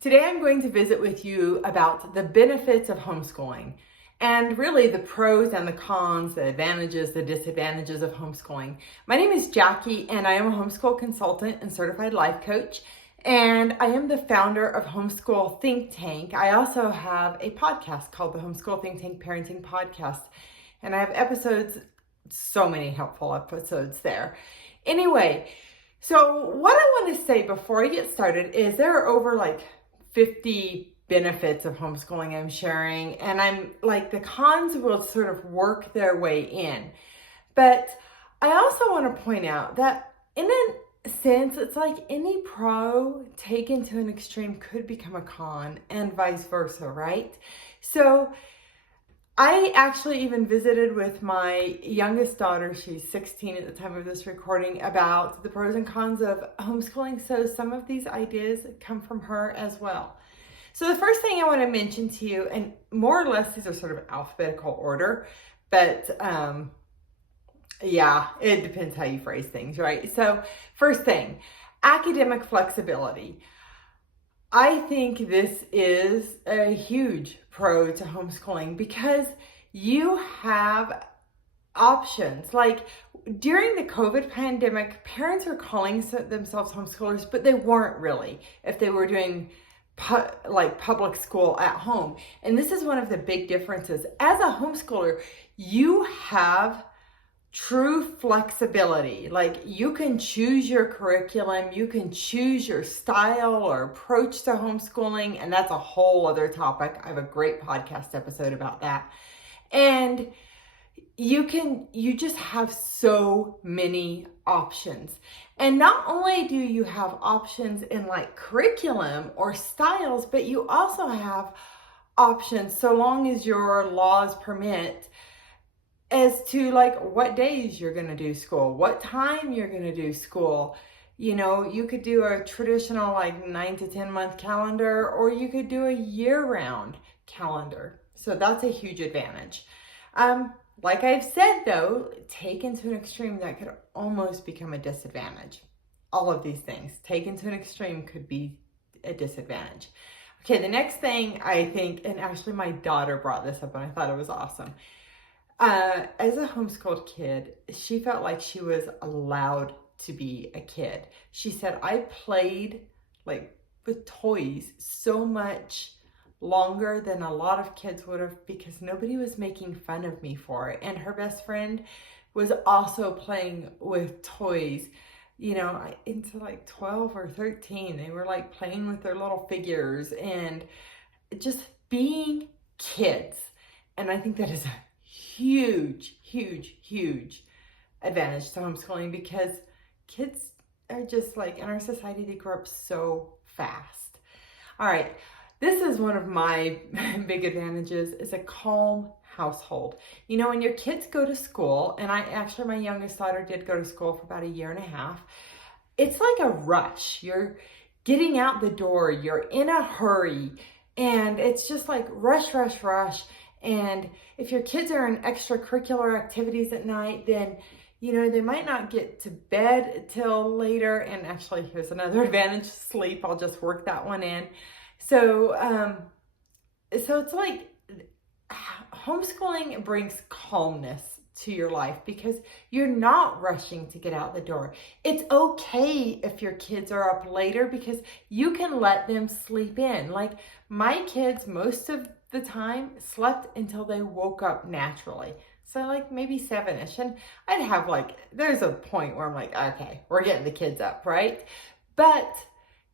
Today I'm going to visit with you about the benefits of homeschooling and really the pros and the cons, the advantages, the disadvantages of homeschooling. My name is Jackie and I am a homeschool consultant and certified life coach, and I am the founder of Homeschool Think Tank. I also have a podcast called the Homeschool Think Tank Parenting Podcast, and I have episodes, so many helpful episodes there. Anyway, so what I want to say before I get started is there are over 50 benefits of homeschooling I'm sharing, and I'm like, the cons will sort of work their way in. But I also want to point out that in a sense, it's like any pro taken to an extreme could become a con and vice versa, right? So I actually even visited with my youngest daughter, she's 16 at the time of this recording, about the pros and cons of homeschooling. So some of these ideas come from her as well. So the first thing I want to mention to you, and more or less these are sort of alphabetical order, but yeah, it depends how you phrase things, right? So first thing, academic flexibility. I think this is a huge pro to homeschooling because you have options. Like during the COVID pandemic, parents were calling themselves homeschoolers, but they weren't really if they were doing public school at home. And this is one of the big differences. As a homeschooler, you have true flexibility. Like you can choose your curriculum, you can choose your style or approach to homeschooling, and that's a whole other topic. I have a great podcast episode about that. And you just have so many options. And not only do you have options in curriculum or styles, but you also have options, so long as your laws permit, as to what days you're going to do school, what time you're going to do school. You know, you could do a traditional 9 to 10 month calendar, or you could do a year-round calendar. So that's a huge advantage. Like I've said though, taken to an extreme, that could almost become a disadvantage. All of these things taken to an extreme could be a disadvantage. Okay, the next thing I think, and actually my daughter brought this up and I thought it was awesome. As a homeschooled kid, she felt like she was allowed to be a kid. She said, I played with toys so much longer than a lot of kids would have because nobody was making fun of me for it. And her best friend was also playing with toys, into 12 or 13. They were playing with their little figures and just being kids. And I think that is a huge advantage to homeschooling because kids are just in our society, they grow up so fast. All right, this is one of my big advantages, is a calm household. When your kids go to school, and my youngest daughter did go to school for about a year and a half, it's like a rush. You're getting out the door, you're in a hurry, and it's just rush. And if your kids are in extracurricular activities at night, then, they might not get to bed till later. And actually, here's another advantage, sleep. I'll just work that one in. So it's homeschooling brings calmness to your life because you're not rushing to get out the door. It's okay if your kids are up later because you can let them sleep in. My kids, most of the time, slept until they woke up naturally. So maybe 7-ish. And I'd have there's a point where I'm okay, we're getting the kids up, right? But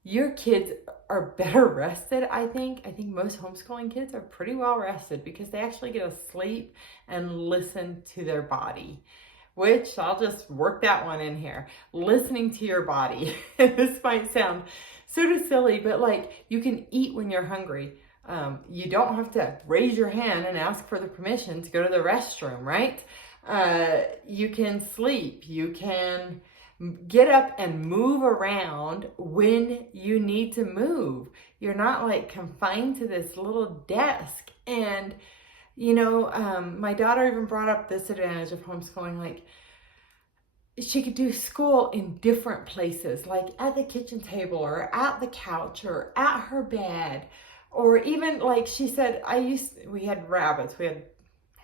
your kids are better rested, I think. I think most homeschooling kids are pretty well rested because they actually get to sleep and listen to their body, which I'll just work that one in here. Listening to your body. This might sound sort of silly, but you can eat when you're hungry. You don't have to raise your hand and ask for the permission to go to the restroom, right? You can sleep. You can get up and move around when you need to move. You're not confined to this little desk. And, my daughter even brought up this advantage of homeschooling. she could do school in different places, like at the kitchen table or at the couch or at her bed, or even like she said, we had rabbits, we had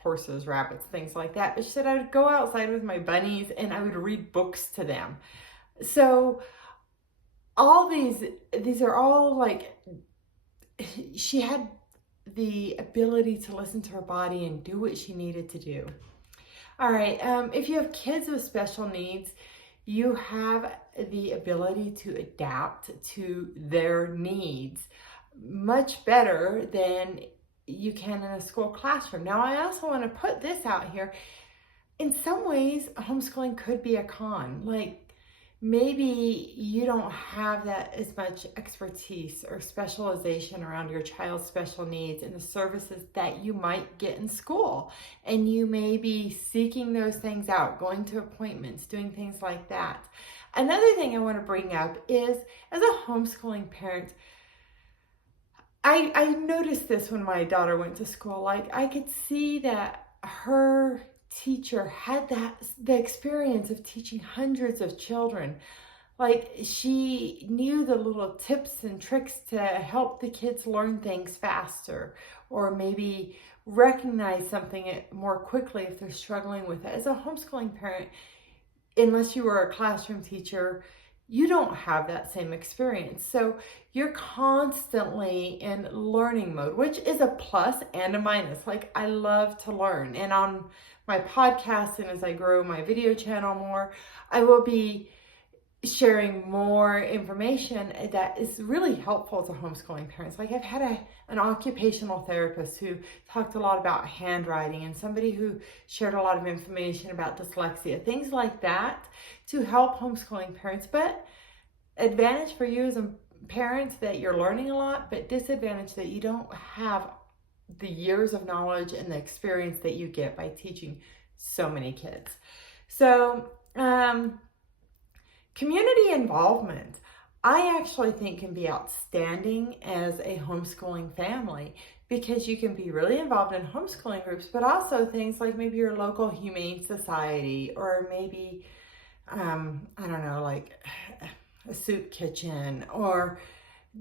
horses, rabbits, things like that. But she said I would go outside with my bunnies and I would read books to them. So all these are all like, she had the ability to listen to her body and do what she needed to do. All right, if you have kids with special needs, you have the ability to adapt to their needs much better than you can in a school classroom. Now, I also want to put this out here. In some ways, homeschooling could be a con. Like, maybe you don't have that as much expertise or specialization around your child's special needs and the services that you might get in school. And you may be seeking those things out, going to appointments, doing things like that. Another thing I want to bring up is, as a homeschooling parent, I noticed this when my daughter went to school. Like, I could see that her teacher had the experience of teaching hundreds of children. Like, she knew the little tips and tricks to help the kids learn things faster, or maybe recognize something more quickly if they're struggling with it. As a homeschooling parent, unless you were a classroom teacher, you don't have that same experience. So you're constantly in learning mode, which is a plus and a minus. Like, I love to learn. And on my podcast, and as I grow my video channel more, I will be sharing more information that is really helpful to homeschooling parents. Like, I've had an occupational therapist who talked a lot about handwriting, and somebody who shared a lot of information about dyslexia, things like that, to help homeschooling parents. But advantage for you as a parent that you're learning a lot, but disadvantage that you don't have the years of knowledge and the experience that you get by teaching so many kids. So, community involvement, I actually think, can be outstanding as a homeschooling family, because you can be really involved in homeschooling groups, but also things like maybe your local humane society, or maybe, I don't know, like a soup kitchen, or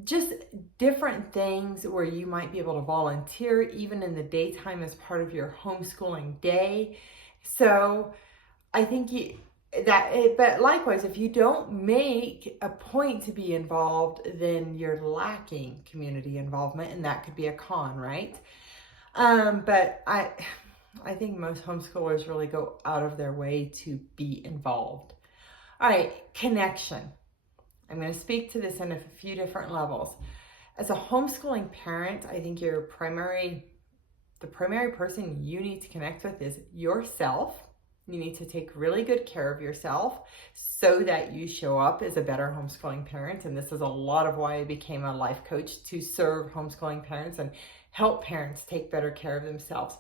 just different things where you might be able to volunteer even in the daytime as part of your homeschooling day. So I think but likewise, if you don't make a point to be involved, then you're lacking community involvement, and that could be a con, right? But I think most homeschoolers really go out of their way to be involved. All right, connection. I'm going to speak to this in a few different levels. As a homeschooling parent, I think the primary person you need to connect with is yourself. You need to take really good care of yourself so that you show up as a better homeschooling parent. And this is a lot of why I became a life coach, to serve homeschooling parents and help parents take better care of themselves.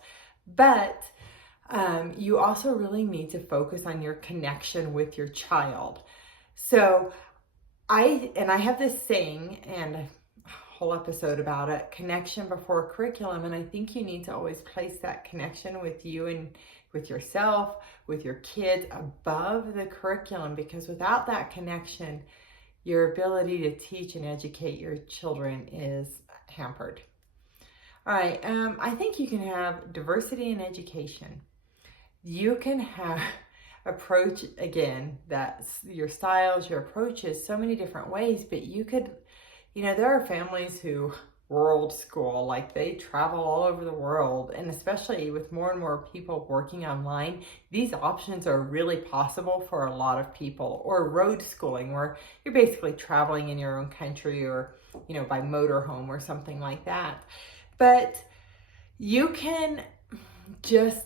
But you also really need to focus on your connection with your child. So I have this saying, and a whole episode about it, connection before curriculum. And I think you need to always place that connection with you and with yourself, with your kids, above the curriculum, because without that connection, your ability to teach and educate your children is hampered. All right, I think you can have diversity in education. You can have approach, again, that's your styles, your approaches, so many different ways, but you could, there are families who world school, like they travel all over the world, and especially with more and more people working online, these options are really possible for a lot of people. Or road schooling, where you're basically traveling in your own country, or by motorhome or something like that. But you can just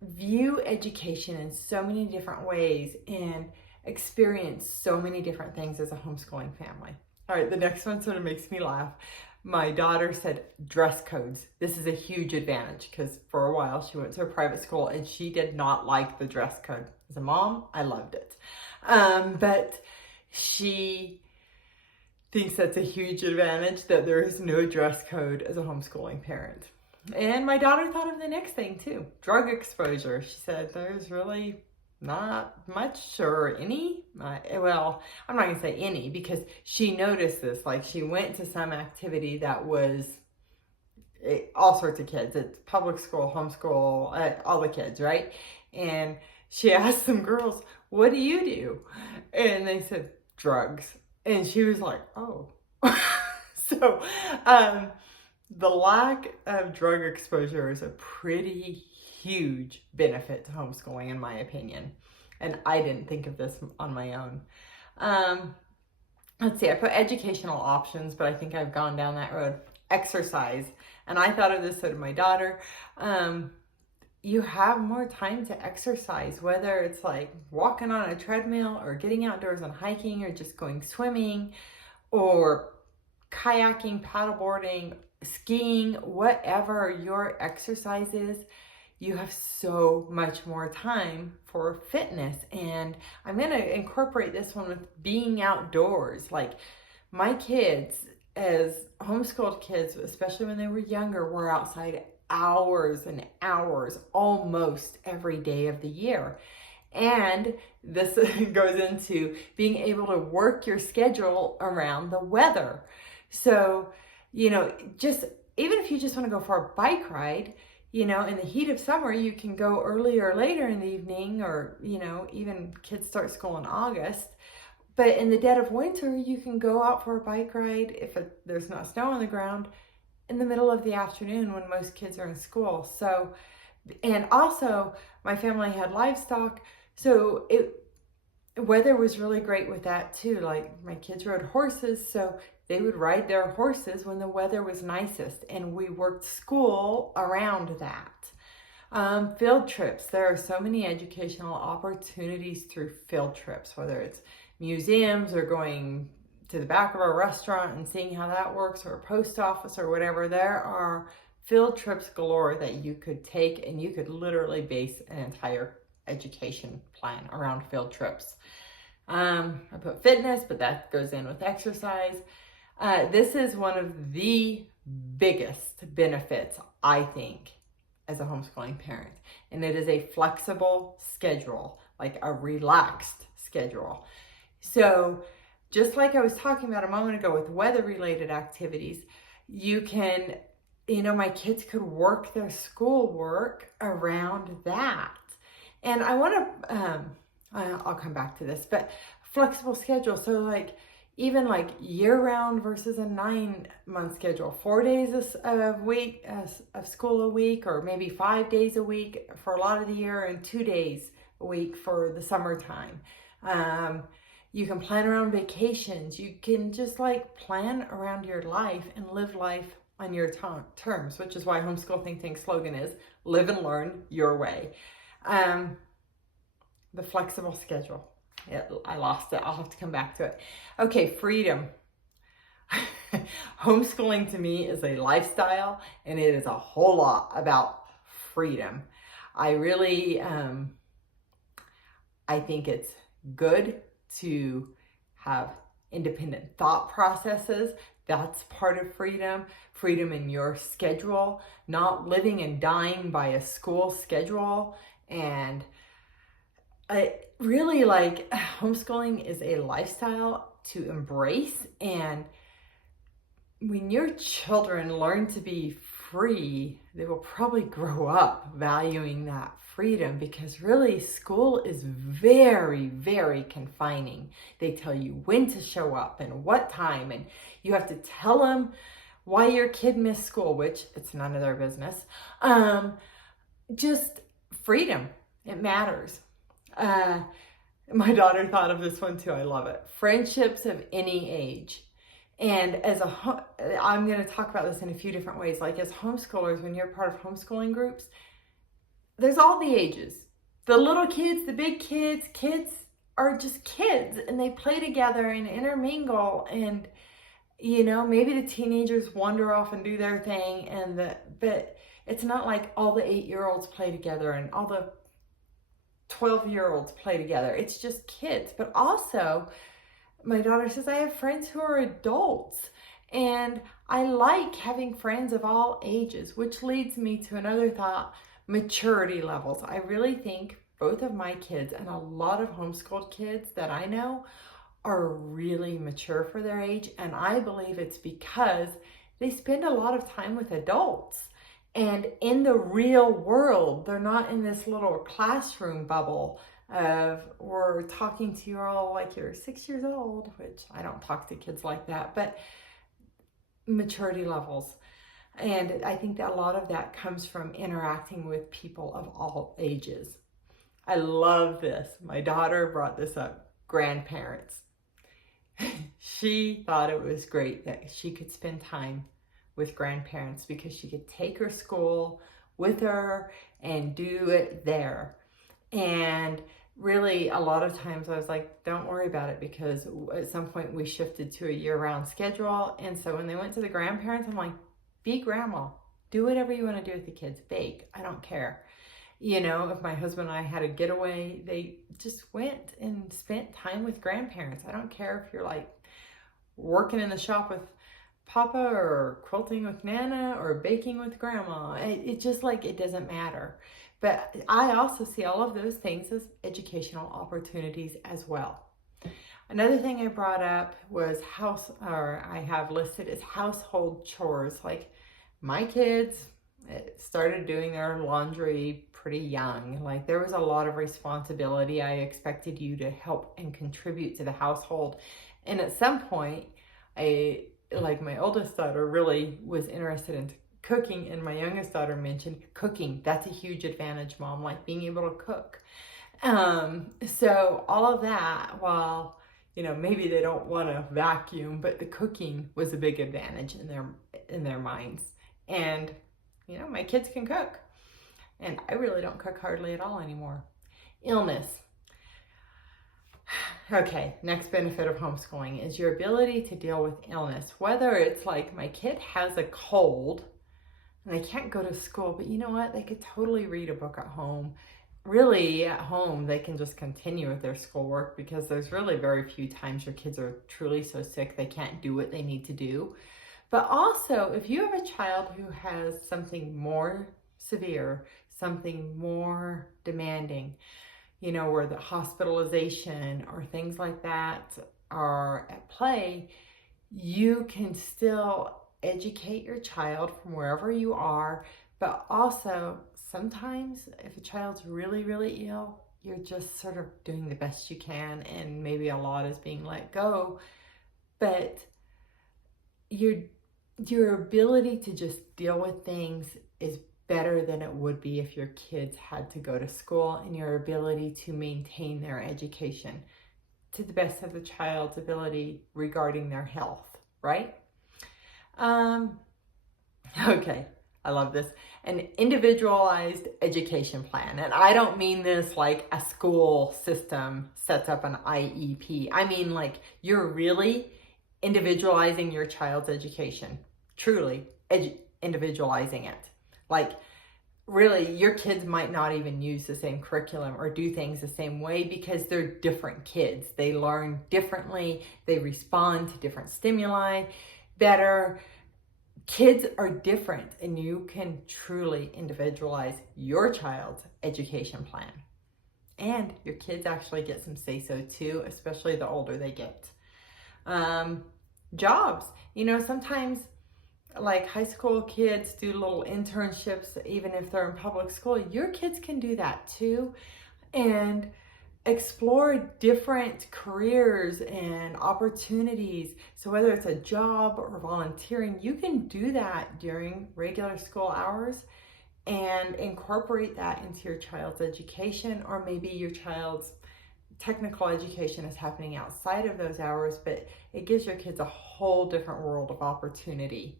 view education in so many different ways and experience so many different things as a homeschooling family. All right, the next one sort of makes me laugh. My daughter said dress codes. This is a huge advantage, because for a while she went to a private school and she did not like the dress code. As a mom, I loved it. But she thinks that's a huge advantage, that there is no dress code as a homeschooling parent. And my daughter thought of the next thing too, drug exposure. She said there's really not much or any. Well, I'm not going to say any because she noticed this. Like she went to some activity that was all sorts of kids. It's public school, homeschool, all the kids, right? And she asked some girls, what do you do? And they said, drugs. And she was like, oh. So the lack of drug exposure is a pretty huge benefit to homeschooling, in my opinion. And I didn't think of this on my own. Let's see, I put educational options, but I think I've gone down that road. Exercise. And I thought of this, so did my daughter. You have more time to exercise, whether it's like walking on a treadmill or getting outdoors and hiking or just going swimming or kayaking, paddleboarding, skiing, whatever your exercise is, you have so much more time for fitness. And I'm going to incorporate this one with being outdoors. Like my kids, as homeschooled kids, especially when they were younger, were outside hours and hours almost every day of the year. And this goes into being able to work your schedule around the weather. So, just even if you just want to go for a bike ride, in the heat of summer, you can go early or later in the evening, or, even kids start school in August. But in the dead of winter, you can go out for a bike ride if there's not snow on the ground in the middle of the afternoon when most kids are in school. So, and also my family had livestock, so weather was really great with that too. Like my kids rode horses, so they would ride their horses when the weather was nicest, and we worked school around that. Field trips. There are so many educational opportunities through field trips, whether it's museums or going to the back of a restaurant and seeing how that works, or a post office or whatever. There are field trips galore that you could take, and you could literally base an entire education plan around field trips. I put fitness, but that goes in with exercise. This is one of the biggest benefits, I think, as a homeschooling parent. And it is a flexible schedule, like a relaxed schedule. So just like I was talking about a moment ago with weather-related activities, you can, my kids could work their schoolwork around that. And I want to, I'll come back to this, but flexible schedule. So like, even like year-round versus a 9-month schedule, 4 days a week of school a week, or maybe 5 days a week for a lot of the year, and 2 days a week for the summertime. You can plan around vacations. You can just like plan around your life and live life on your terms, which is why Homeschool Think Tank slogan is live and learn your way. The flexible schedule. Yeah, I lost it. I'll have to come back to it. Okay, freedom. Homeschooling to me is a lifestyle, and it is a whole lot about freedom. I really, I think it's good to have independent thought processes. That's part of freedom. Freedom in your schedule, not living and dying by a school schedule. And I really like homeschooling is a lifestyle to embrace. And when your children learn to be free, they will probably grow up valuing that freedom, because really school is very, very confining. They tell you when to show up and what time, and you have to tell them why your kid missed school, which it's none of their business. Just freedom. It matters. My daughter thought of this one too. I love it. Friendships of any age. And I'm going to talk about this in a few different ways. Like as homeschoolers, when you're part of homeschooling groups, there's all the ages. The little kids, the big kids. Kids are just kids, and they play together and intermingle. And, maybe the teenagers wander off and do their thing. But it's not like all the 8-year-olds play together and all the 12-year-olds play together. It's just kids. But also, my daughter says, I have friends who are adults, and I like having friends of all ages, which leads me to another thought, maturity levels. I really think both of my kids and a lot of homeschooled kids that I know are really mature for their age. And I believe it's because they spend a lot of time with adults. And in the real world, they're not in this little classroom bubble of we're talking to you all like you're 6 years old, which I don't talk to kids like that, but maturity levels. And I think that a lot of that comes from interacting with people of all ages. I love this. My daughter brought this up, grandparents. She thought it was great that she could spend time with grandparents because she could take her school with her and do it there. And really, a lot of times I was like, don't worry about it, because at some point we shifted to a year-round schedule. And so when they went to the grandparents, I'm like, be grandma. Do whatever you want to do with the kids. Bake. I don't care. You know, if my husband and I had a getaway, they just went and spent time with grandparents. I don't care if you're like working in the shop with Papa or quilting with Nana or baking with Grandma. It just like, it doesn't matter. But I also see all of those things as educational opportunities as well. Another thing I brought up was I have listed as household chores. Like my kids started doing their laundry pretty young. Like there was a lot of responsibility. I expected you to help and contribute to the household. And at some point, like my oldest daughter really was interested in cooking, and my youngest daughter mentioned cooking. That's a huge advantage, Mom, like being able to cook. So all of that, while, you know, maybe they don't want to vacuum, but the cooking was a big advantage in their minds. And, you know, my kids can cook, and I really don't cook hardly at all anymore. Illness. Okay, next benefit of homeschooling is your ability to deal with illness. Whether it's like my kid has a cold and they can't go to school, but you know what? They could totally read a book at home. Really, at home, they can just continue with their schoolwork, because there's really very few times your kids are truly so sick they can't do what they need to do. But also, if you have a child who has something more severe, something more demanding, you know, where the hospitalization or things like that are at play, you can still educate your child from wherever you are. But also, sometimes if a child's really, really ill, you're just sort of doing the best you can, and maybe a lot is being let go. But your ability to just deal with things is better than it would be if your kids had to go to school, and your ability to maintain their education to the best of the child's ability regarding their health, right? Okay, I love this. An individualized education plan. And I don't mean this like a school system sets up an IEP. I mean like you're really individualizing your child's education, truly individualizing it. Like really, your kids might not even use the same curriculum or do things the same way, because they're different kids. They learn differently. They respond to different stimuli better. Kids are different, and you can truly individualize your child's education plan. And your kids actually get some say-so too, especially the older they get. Jobs. You know, sometimes like high school kids do little internships, even if they're in public school. Your kids can do that too, and explore different careers and opportunities. So whether it's a job or volunteering, you can do that during regular school hours and incorporate that into your child's education. Or maybe your child's technical education is happening outside of those hours, but it gives your kids a whole different world of opportunity.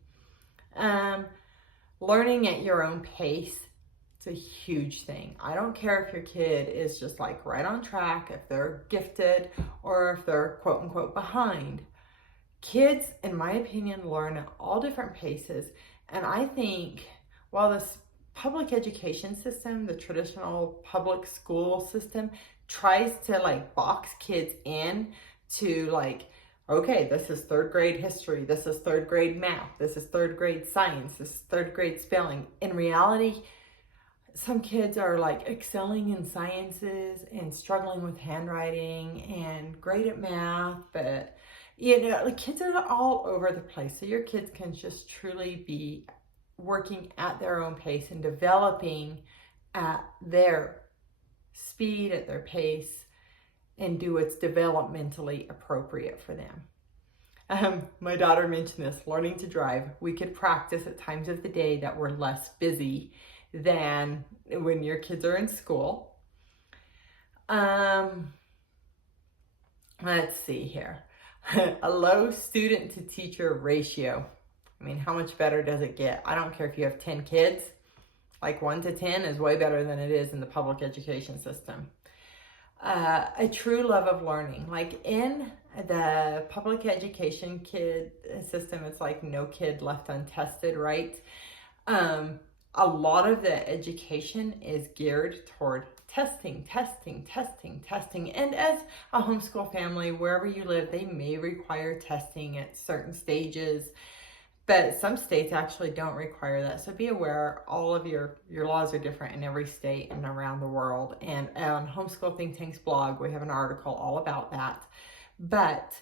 Learning at your own pace. It's a huge thing. I don't care if your kid is just like right on track, if they're gifted, or if they're quote unquote behind. Kids, in my opinion, learn at all different paces. And I think while this public education system, the traditional public school system, tries to like box kids in to like, okay, this is third grade history, this is third grade math, this is third grade science, this is third grade spelling. In reality, some kids are like excelling in sciences and struggling with handwriting and great at math, but the kids are all over the place. So your kids can just truly be working at their own pace and developing at their speed, at their pace, and do what's developmentally appropriate for them. My daughter mentioned this, learning to drive. We could practice at times of the day that we're less busy than when your kids are in school. Let's see here. A low student to teacher ratio. I mean, how much better does it get? I don't care if you have 10 kids, like 1 to 10 is way better than it is in the public education system. A true love of learning. Like in the public education kid system, it's like no kid left untested, right? A lot of the education is geared toward testing. And as a homeschool family, wherever you live, they may require testing at certain stages, but some states actually don't require that. So be aware, all of your laws are different in every state and around the world. And on Homeschool Think Tank's blog, we have an article all about that. But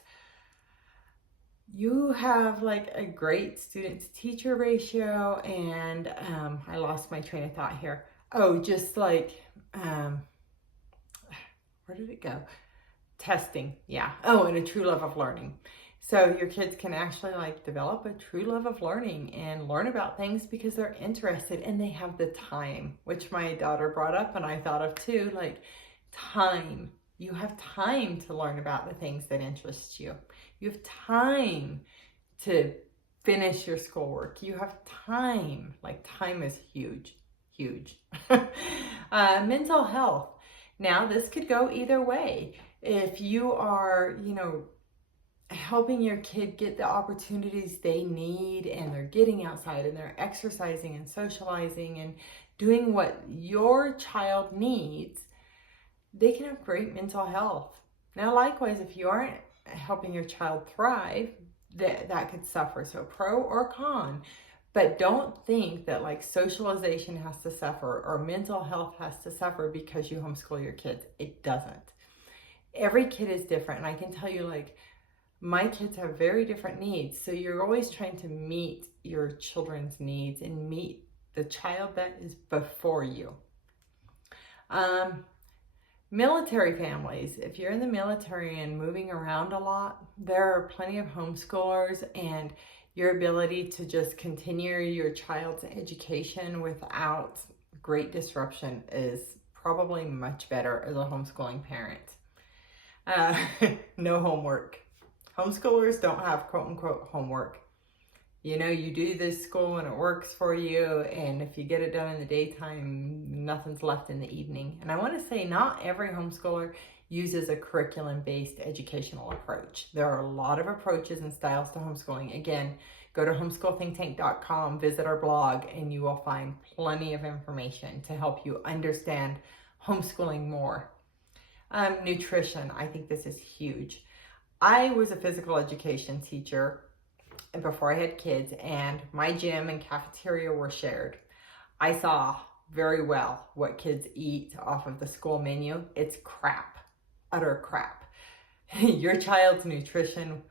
you have like a great student to teacher ratio, and I lost my train of thought here. Oh, just like, where did it go? Testing, yeah. Oh, and a true love of learning. So your kids can actually like develop a true love of learning and learn about things because they're interested and they have the time, which my daughter brought up and I thought of too, like time. You have time to learn about the things that interest you. You have time to finish your schoolwork. You have time. Like time is huge. Mental health. Now this could go either way. If you are, helping your kid get the opportunities they need and they're getting outside and they're exercising and socializing and doing what your child needs, they can have great mental health. Now, likewise, if you aren't helping your child thrive, that could suffer. So pro or con, but don't think that like socialization has to suffer or mental health has to suffer because you homeschool your kids. It doesn't. Every kid is different. And I can tell you, like, my kids have very different needs. So you're always trying to meet your children's needs and meet the child that is before you. Military families. If you're in the military and moving around a lot, there are plenty of homeschoolers, and your ability to just continue your child's education without great disruption is probably much better as a homeschooling parent. No homework. Homeschoolers don't have quote unquote homework. You do this school and it works for you, and if you get it done in the daytime, nothing's left in the evening. And I want to say not every homeschooler uses a curriculum-based educational approach. There are a lot of approaches and styles to homeschooling. Again, go to homeschoolthinktank.com, visit our blog, and you will find plenty of information to help you understand homeschooling more. Nutrition, I think this is huge. I was a physical education teacher before I had kids, and my gym and cafeteria were shared. I saw very well what kids eat off of the school menu. It's crap, utter crap. Your child's nutrition,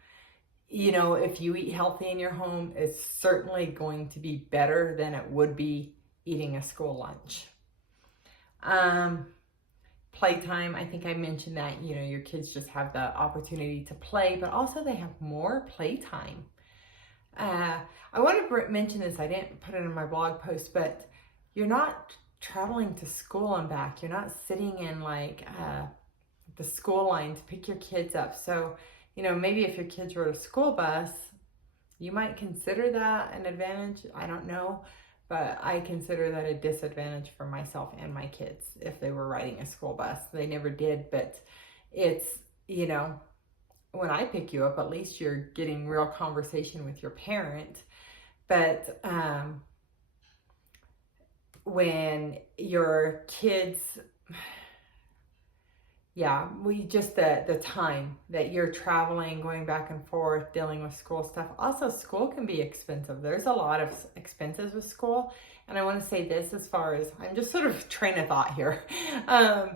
if you eat healthy in your home, is certainly going to be better than it would be eating a school lunch. Playtime, I think I mentioned that, your kids just have the opportunity to play, but also they have more playtime. I want to mention this, I didn't put it in my blog post, but you're not traveling to school and back. You're not sitting in like the school line to pick your kids up. So, maybe if your kids rode a school bus, you might consider that an advantage. I don't know. But I consider that a disadvantage for myself and my kids if they were riding a school bus. They never did, but it's, when I pick you up, at least you're getting real conversation with your parent. But when your kids, yeah, we just the time that you're traveling, going back and forth, dealing with school stuff. Also, school can be expensive. There's a lot of expenses with school. And I want to say this as far as I'm just sort of train of thought here. Um,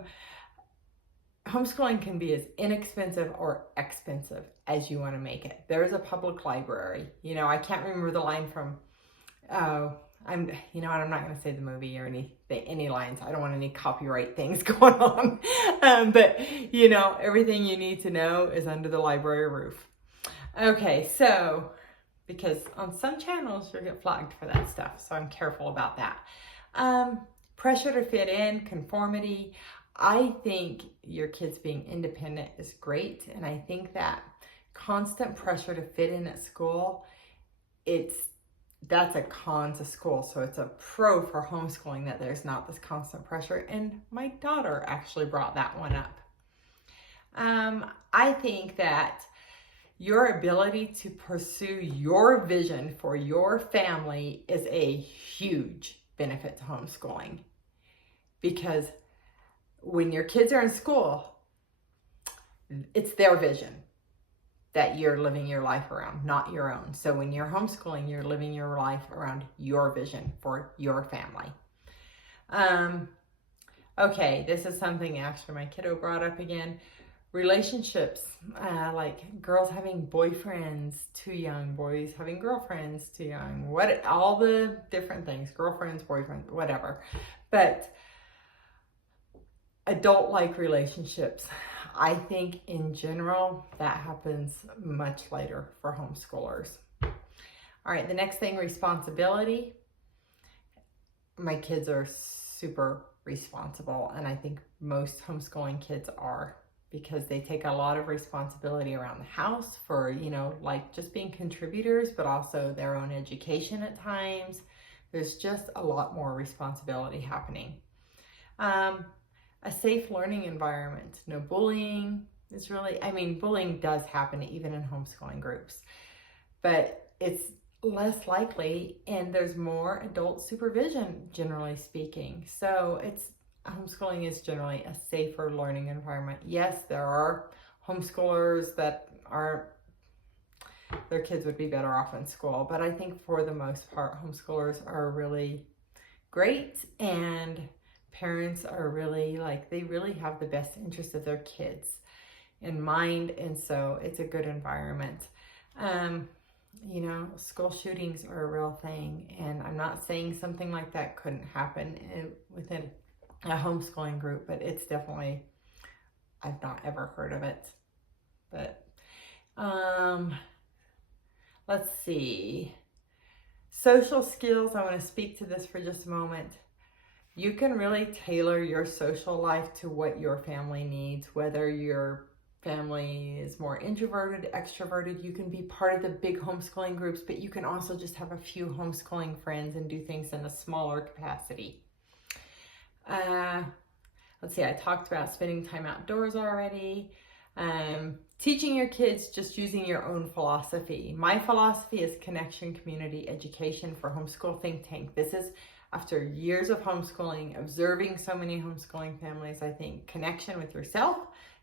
Homeschooling can be as inexpensive or expensive as you want to make it. There's a public library. You know, I can't remember the line from, you know what, I'm not going to say the movie or any lines. I don't want any copyright things going on. But, you know, everything you need to know is under the library roof. Okay, so, because on some channels you'll get flagged for that stuff, so I'm careful about that. Pressure to fit in, conformity. I think your kids being independent is great, and I think that constant pressure to fit in at school, that's a con to school. So it's a pro for homeschooling that there's not this constant pressure. And my daughter actually brought that one up. I think that your ability to pursue your vision for your family is a huge benefit to homeschooling, because when your kids are in school, it's their vision that you're living your life around, not your own. So when you're homeschooling, you're living your life around your vision for your family. Okay, this is something actually my kiddo brought up again. Relationships, like girls having boyfriends too young, boys having girlfriends too young, all the different things, girlfriends, boyfriends, whatever. But adult-like relationships, I think in general, that happens much later for homeschoolers. All right, the next thing, responsibility. My kids are super responsible, and I think most homeschooling kids are, because they take a lot of responsibility around the house for, you know, like just being contributors, but also their own education at times. There's just a lot more responsibility happening. A safe learning environment. No bullying is really, I mean, bullying does happen even in homeschooling groups, but it's less likely, and there's more adult supervision, generally speaking. So homeschooling is generally a safer learning environment. Yes, there are homeschoolers that their kids would be better off in school, but I think for the most part, homeschoolers are really great, and parents are really they really have the best interest of their kids in mind, and so it's a good environment. You know, school shootings are a real thing, and I'm not saying something like that couldn't happen within a homeschooling group, but it's definitely, I've not ever heard of it. But let's see, social skills. I want to speak to this for just a moment. You can really tailor your social life to what your family needs, whether your family is more introverted, extroverted. You can be part of the big homeschooling groups, but you can also just have a few homeschooling friends and do things in a smaller capacity. Let's see, I talked about spending time outdoors already. Teaching your kids just using your own philosophy. My philosophy is connection, community, education for Homeschool Think Tank. This is after years of homeschooling, observing so many homeschooling families. I think connection with yourself,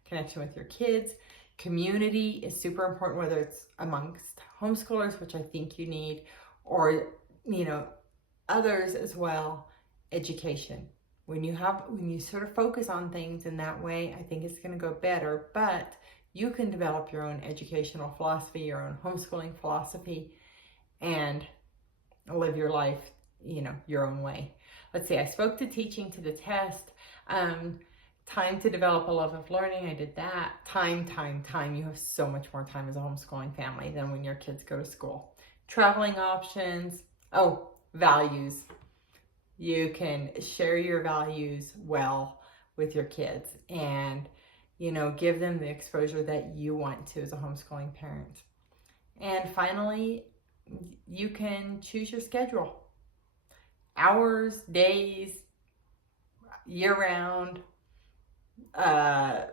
connection with your kids, community is super important, whether it's amongst homeschoolers, which I think you need, or, you know, others as well. Education. When you sort of focus on things in that way, I think it's going to go better. But you can develop your own educational philosophy, your own homeschooling philosophy, and live your life, you know, your own way. Let's see, I spoke to teaching to the test. Time to develop a love of learning. I did that. Time. You have so much more time as a homeschooling family than when your kids go to school. Traveling options. Oh, values. You can share your values well with your kids and, you know, give them the exposure that you want to as a homeschooling parent. And finally, you can choose your schedule. Hours, days, year-round, 9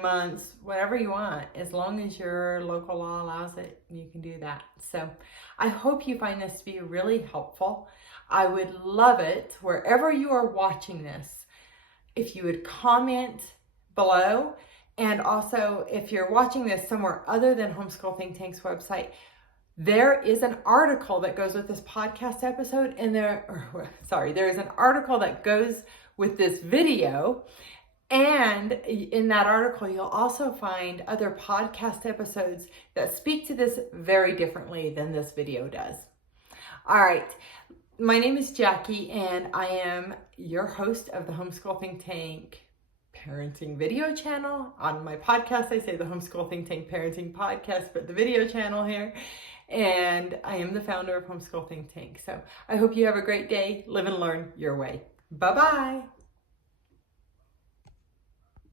months, whatever you want. As long as your local law allows it, you can do that. So I hope you find this to be really helpful. I would love it, wherever you are watching this, if you would comment below. And also, if you're watching this somewhere other than Homeschool Think Tank's website, there is an article that goes with this podcast episode, and there is an article that goes with this video. And in that article, you'll also find other podcast episodes that speak to this very differently than this video does. All right. My name is Jackie, and I am your host of the Homeschool Think Tank parenting video channel. On my podcast, I say the Homeschool Think Tank parenting podcast, but the video channel here. And I am the founder of Homeschool Think Tank. So I hope you have a great day. Live and learn your way. Bye-bye.